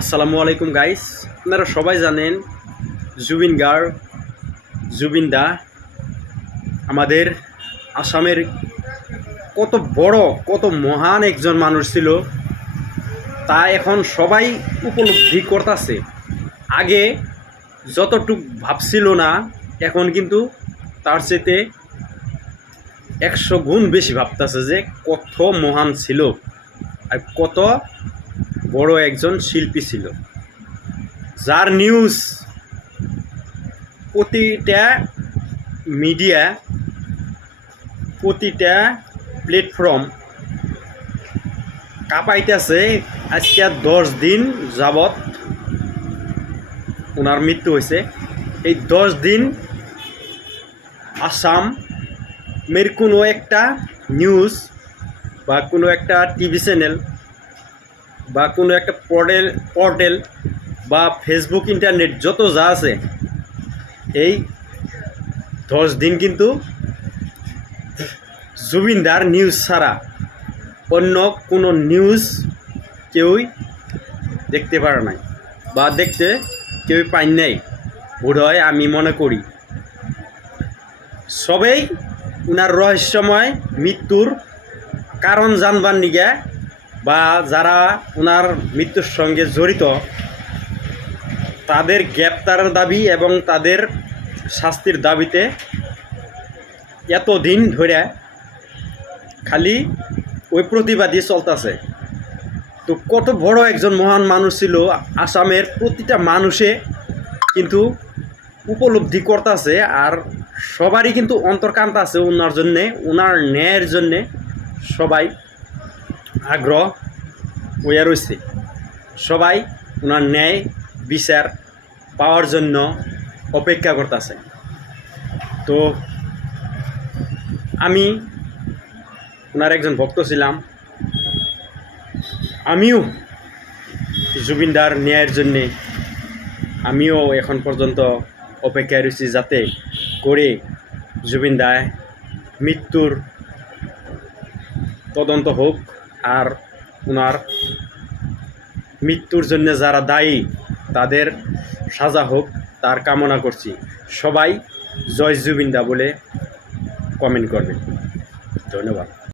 আসসালামু আলাইকুম গাইস, আপনারা সবাই জানেন জুবিন দা আমাদের আসামের কত বড় কত মহান একজন মানুষ ছিল তা এখন সবাই উপলব্ধি করতেছে। আগে যতটুক ভাবছিল না, এখন কিন্তু তার চেয়ে 100 গুণ বেশি ভাবতেছে যে কত মহান ছিল আর কত বড় একজন শিল্পী ছিল, যার নিউজ প্রতিটা মিডিয়া প্রতিটা প্ল্যাটফর্ম কাঁপাইতেছে। আজকে 10 দিন যাবৎ ওনার মৃত্যু হয়েছে। এই 10 দিন আসামের কোনো একটা নিউজ বা কোনো একটা টিভি চ্যানেল বা কোনো একটা পোর্টাল বা ফেসবুক ইন্টারনেট যত যা আছে, এই 10 দিন কিন্তু জুবিনদার নিউজ ছাড়া অন্য কোনো নিউজ কেউই দেখতে পারে নাই বা দেখতে কেউই পাই নাই বোধহয়। আমি মনে করি সবেই উনার রহস্যময় মৃত্যুর কারণ জানবার নিগে বা যারা ওনার মৃত্যুর সঙ্গে জড়িত তাদের গ্রেপ্তারের দাবি এবং তাদের শাস্তির দাবিতে এতদিন ধরে খালি ওই প্রতিবাদী চলতেছে। তো কত বড় একজন মহান মানুষ ছিল, আসামের প্রতিটা মানুষে কিন্তু উপলব্ধি করতেছে আর সবারই কিন্তু অন্তর কাঁদতাছে ওনার জন্যে, ওনার ন্যায়ের জন্যে সবাই আগ্রহ হয়ে রয়েছে। সবাই ওনার ন্যায় বিচার পাওয়ার জন্য অপেক্ষা করতেছে। তো আমি ওনার একজন ভক্ত ছিলাম, আমিও জুবিনদার ন্যায়ের জন্যে আমিও এখন পর্যন্ত অপেক্ষায় রয়েছি যাতে করে জুবিনদার মৃত্যুর তদন্ত হোক আর ওনার মৃত্যুর জন্য যারা দায়ী তাদের সাজা হোক, তার কামনা করছি। সবাই জয় জুবিনদা বলে কমেন্ট করবেন। ধন্যবাদ।